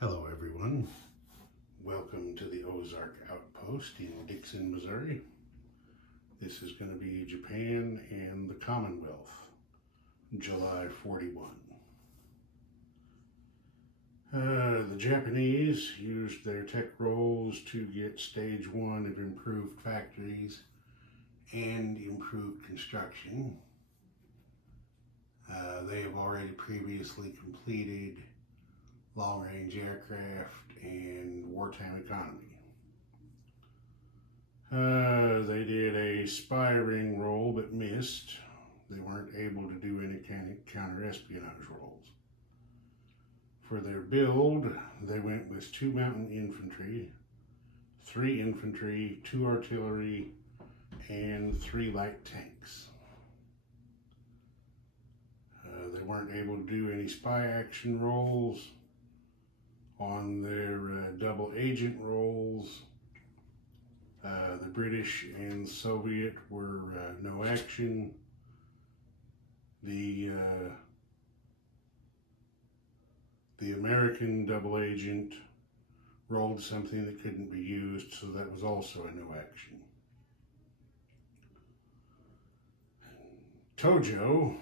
Hello everyone, welcome to the Ozark Outpost in Dixon, Missouri. This is going to be Japan and the Commonwealth, July 41. The Japanese used their tech rolls to get stage 1 of improved factories and improved construction. They have already previously completed long-range aircraft and wartime economy. They did a spy ring roll but missed. They weren't able to do any kind of counter-espionage rolls. For their build, they went with 2 mountain infantry, 3 infantry, 2 artillery, and 3 light tanks. They weren't able to do any spy action rolls. On their double agent rolls, the British and Soviet were no action. The American double agent rolled something that couldn't be used, so that was also a no action. Tojo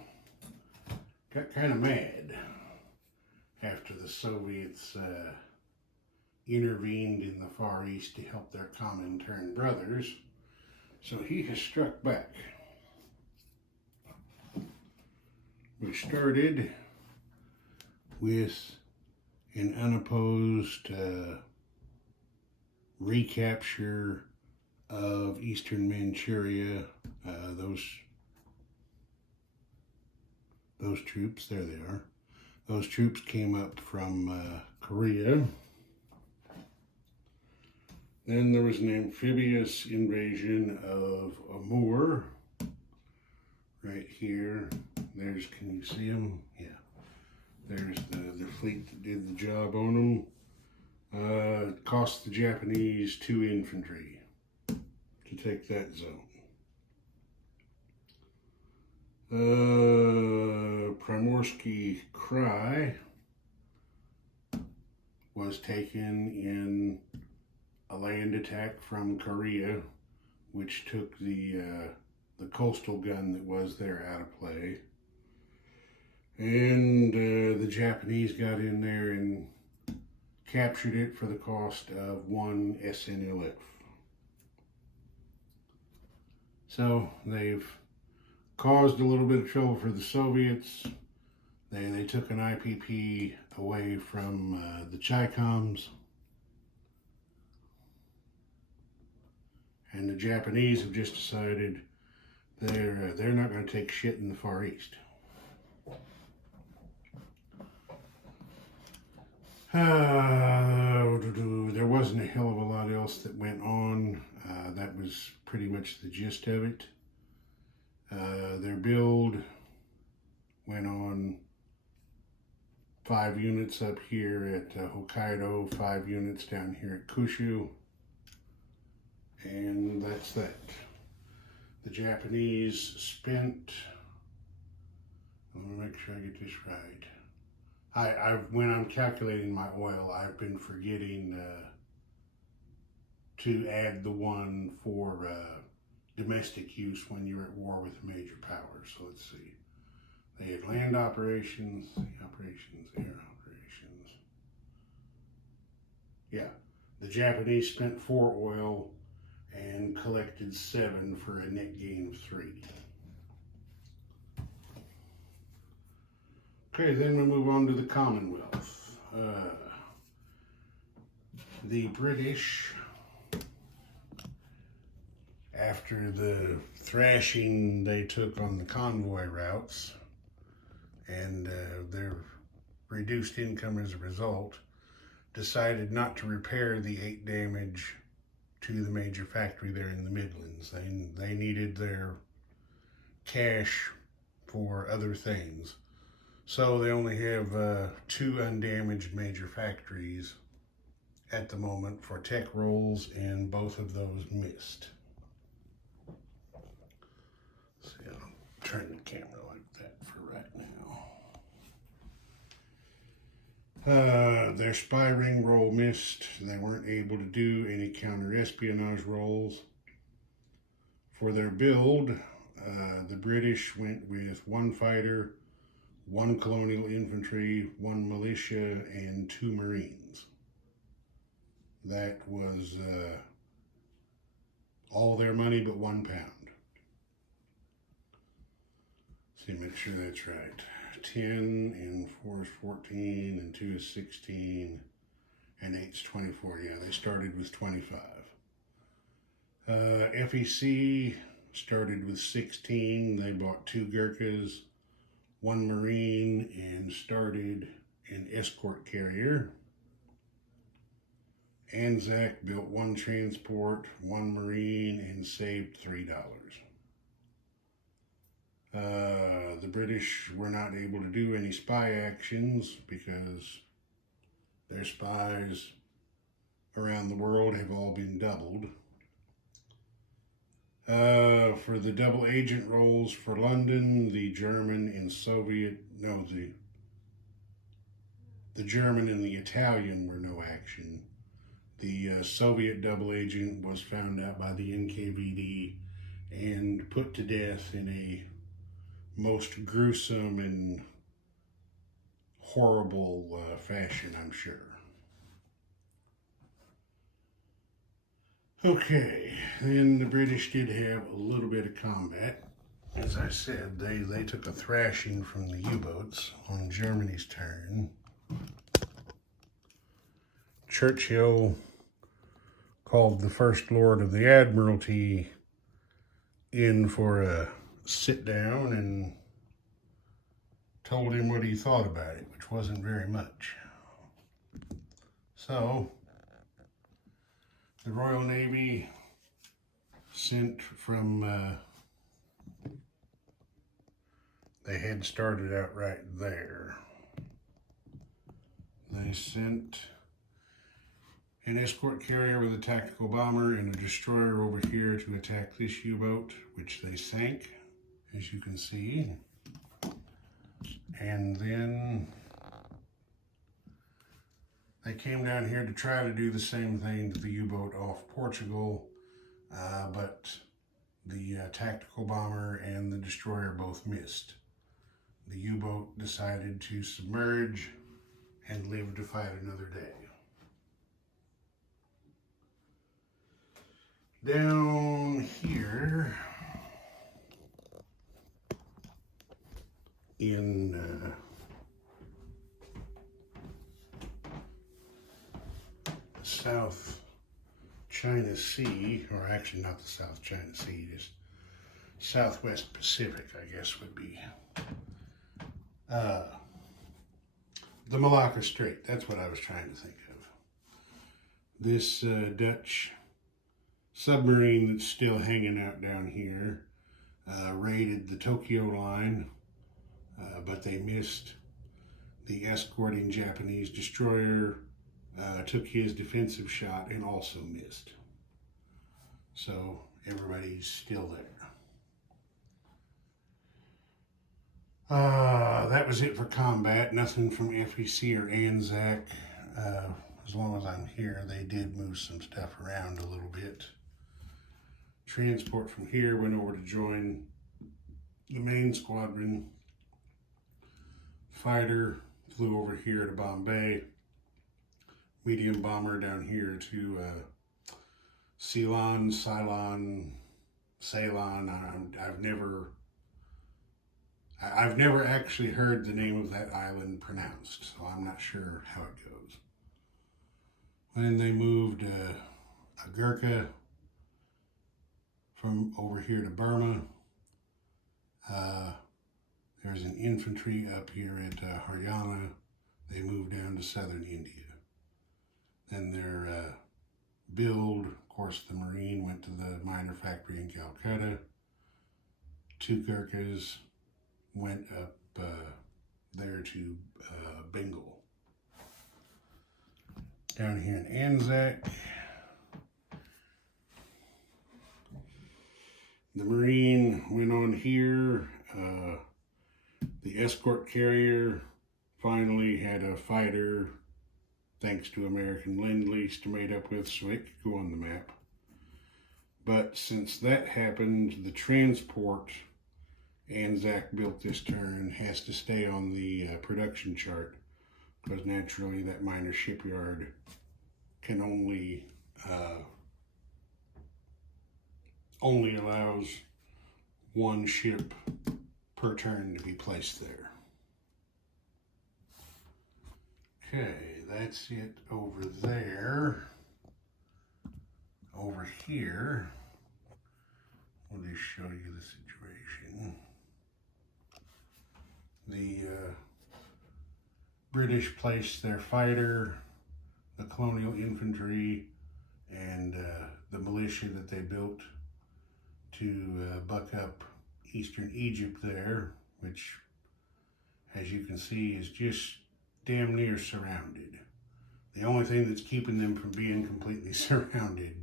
got kind of mad after the Soviets intervened in the Far East to help their Comintern brothers, so he has struck back. We started with an unopposed recapture of Eastern Manchuria. Those troops, there they are. Those troops came up from Korea. Then there was an amphibious invasion of Amur. Right here. There's, can you see them? Yeah. There's the fleet that did the job on them. Cost the Japanese 2 infantry to take that zone. Primorsky Krai was taken in a land attack from Korea, which took the coastal gun that was there out of play. And the Japanese got in there and captured it for the cost of 1 SNLF. So they've caused a little bit of trouble for the Soviets. They took an IPP away from the Chi-Coms. And the Japanese have just decided they're not going to take shit in the Far East. There wasn't a hell of a lot else that went on. That was pretty much the gist of it. Their build went on 5 units up here at Hokkaido, 5 units down here at Kyushu, and that's that. The Japanese spent, let me make sure I get this right. When I'm calculating my oil, I've been forgetting to add the one for domestic use when you're at war with a major power. So let's see. They had land operations, air operations. Yeah, the Japanese spent 4 oil and collected 7 for a net gain of 3. Okay, then we move on to the Commonwealth. The British, after the thrashing they took on the convoy routes and their reduced income as a result, decided not to repair the 8 damage to the major factory there in the Midlands. They needed their cash for other things. So they only have 2 undamaged major factories at the moment for tech rolls, and both of those missed. See, I'll turn the camera like that for right now. Their spy ring roll missed. They weren't able to do any counter-espionage rolls. For their build, the British went with 1 fighter, 1 colonial infantry, 1 militia, and 2 marines. That was all their money but £1. See, make sure that's right. 10 and 4 is 14 and 2 is 16 and 8 is 24. Yeah, they started with 25. FEC started with 16. They bought 2 Gurkhas, 1 Marine, and started an escort carrier. Anzac built 1 transport, 1 Marine, and saved $3. The British were not able to do any spy actions because their spies around the world have all been doubled. For the double agent roles for London, the German and the German and the Italian were no action. The Soviet double agent was found out by the NKVD and put to death in a most gruesome and horrible fashion, I'm sure. Okay, then the British did have a little bit of combat. As I said, they took a thrashing from the U-boats on Germany's turn. Churchill called the First Lord of the Admiralty in for a sit down and told him what he thought about it, which wasn't very much. So, the Royal Navy sent from, they had started out right there. They sent an escort carrier with a tactical bomber and a destroyer over here to attack this U-boat, which they sank, as you can see. And then they came down here to try to do the same thing to the U-boat off Portugal, but the tactical bomber and the destroyer both missed. The U-boat decided to submerge and live to fight another day. Down here in South China Sea, or actually not the South China Sea, just Southwest Pacific, I guess would be the Malacca Strait. That's what I was trying to think of. This Dutch submarine that's still hanging out down here raided the Tokyo line, but they missed. The escorting Japanese destroyer took his defensive shot and also missed. So everybody's still there. That was it for combat. Nothing from FEC or Anzac. As long as I'm here, they did move some stuff around a little bit. Transport from here went over to join the main squadron. Fighter flew over here to Bombay. Medium bomber down here to Ceylon. I've never actually heard the name of that island pronounced, so I'm not sure how it goes. Then they moved a Gurkha from over here to Burma. There's an infantry up here at Haryana. They moved down to southern India. Then their build, of course, the Marine went to the minor factory in Calcutta. 2 Gurkhas went up there to Bengal. Down here in Anzac, the Marine went on here. The escort carrier finally had a fighter, thanks to American Lend-Lease, to mate up with so it could go on the map. But since that happened, the transport Anzac built this turn has to stay on the production chart, because naturally that minor shipyard can only allows one ship per turn to be placed there. Okay, that's it over there. Over here, we'll just show you the situation. The British placed their fighter, the colonial infantry, and the militia that they built to buck up eastern Egypt there, which, as you can see, is just damn near surrounded. The only thing that's keeping them from being completely surrounded,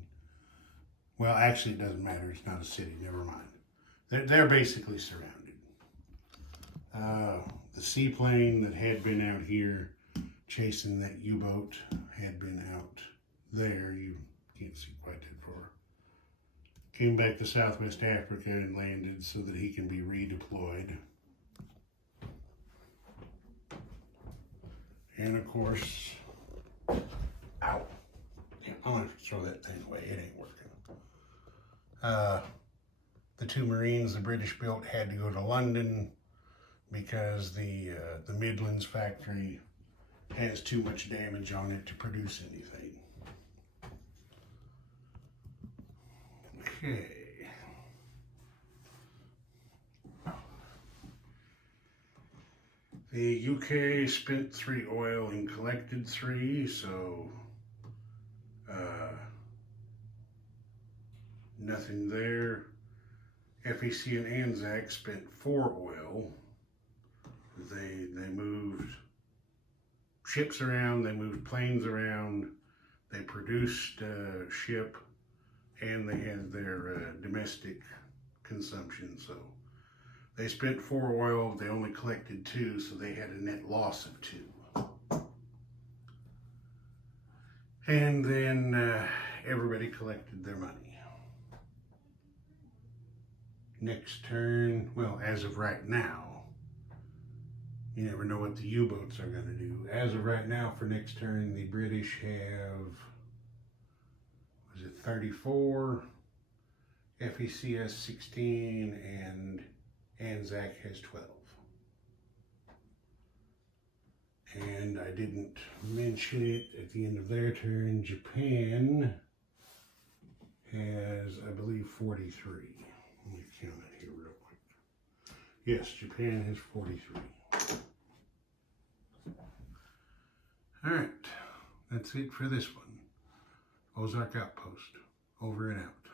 well, actually it doesn't matter, it's not a city, never mind. They're basically surrounded. The seaplane that had been out here chasing that U-boat had been out there. You can't see quite that far. Came back to Southwest Africa and landed so that he can be redeployed. And of course, ow. Yeah, I'm gonna throw that thing away, it ain't working. The two Marines the British built had to go to London because the Midlands factory has too much damage on it to produce anything. Okay. The UK spent 3 oil and collected 3, so nothing there. FEC and Anzac spent 4 oil. They moved ships around, they moved planes around, they produced ship, and they had their domestic consumption. So they spent 4 oil, they only collected 2, so they had a net loss of 2. And then everybody collected their money. Next turn, well, as of right now, you never know what the U-boats are going to do. As of right now, for next turn, the British have, was it 34, FEC has 16, and Anzac has 12. And I didn't mention it at the end of their turn, Japan has, I believe, 43. Let me count it here real quick. Yes, Japan has 43. All right, that's it for this one. Ozark Outpost, over and out.